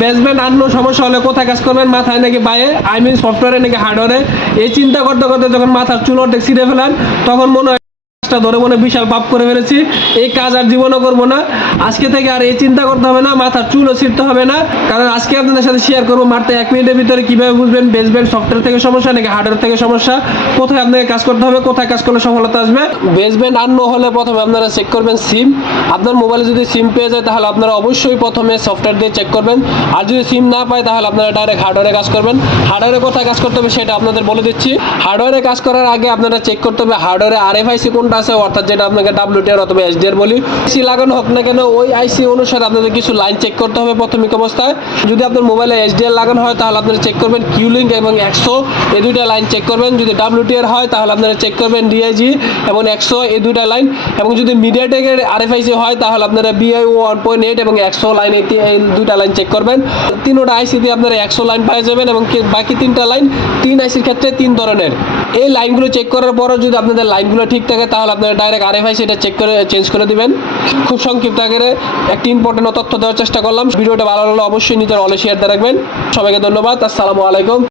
Basement আন্ন সমস্যা হলে কোথায় কাজ করবেন, মাথায় নাকি বাইরে, আই মিন সফটওয়্যারে নাকি হার্ডওয়্যারে, এই চিন্তা করতে করতে যখন মাথার চুল অর্ধেক ছিঁড়ে ফেলেন তখন মনে হয় কাজটা ধরে মনে বিশাল পাপ করে ফেলেছি, এই কাজ আর জীবনও করবো না। আজকে থেকে আর এই চিন্তা করতে হবে না, মাথার চুলও ছিঁড়তে হবে না। কারণ আজকে আপনাদের সাথে শেয়ার করবো মাত্র 1 মিনিটের ভিতরে কিভাবে বুঝবেন বেসমেন্ট সফটওয়্যার থেকে সমস্যা নাকি হার্ডওয়্যার থেকে সমস্যা, কোথায় আপনাকে কাজ করতে হবে, কোথায় কাজ করলে সফলতা আসবে। বেসমেন্ট আন্ন হলে প্রথমে আপনারা চেক করবেন সিম। আপনার মোবাইলে যদি সিম পেয়ে যায় তাহলে আপনারা অবশ্যই প্রথমে সফটওয়্যার দিয়ে চেক করবেন। আর যদি সিম না পায় তাহলে আপনারা ডাইরেক্ট হার্ডওয়্যারে কাজ করবেন। হার্ডওয়্যারে কোথায় কাজ করতে হবে সেটা আপনাদের বলে দিচ্ছি। হার্ডওয়্যারে কাজ করার আগে আপনারা চেক করতে হবে হার্ডওয়্যারে আরএফআইসি কোনটা আছে, অর্থাৎ যেটা আপনাকে WTR অথবা HDR বলি। আইসি লাগানো হোক না কেন ওই আইসি অনুসারে আপনাদের কিছু লাইন চেক করতে হবে প্রাথমিক অবস্থায়। যদি আপনার মোবাইলে HDR লাগানো হয় তাহলে আপনারা চেক করবেন কিউলিঙ্ক এবং 100 এই দুইটা লাইন চেক করবেন। যদি WTR হয় তাহলে আপনারা চেক করবেন DIG এবং 100 এই দুইটা লাইন। এবং যদি মিডিয়াটেকের আরএফআইসি হয় তাহলে আপনারা BIO 1.8 এবং 100 লাইন এই দুইটা লাইন চেক করবেন। তিনোটা আইসিতে আপনারা 100 লাইন পেয়ে যাবেন এবং বাকি তিনটা লাইন 3 আইসির ক্ষেত্রে 3 ধরনের। এই লাইনগুলো চেক করার পরও যদি আপনাদের লাইনগুলো ঠিক থাকে তাহলে আপনারা ডাইরেক্ট আরএফআইসি এটা চেক করে চেঞ্জ করে দিবেন। খুব সংক্ষিপ্ত আকারে একটি ইম্পর্টেন্ট তথ্য দেওয়ার চেষ্টা করলাম। ভিডিওটা ভালো লাগলে অবশ্যই নিজের অলে শেয়ার দিয়ে রাখবেন। সবাইকে ধন্যবাদ। আসসালামু আলাইকুম।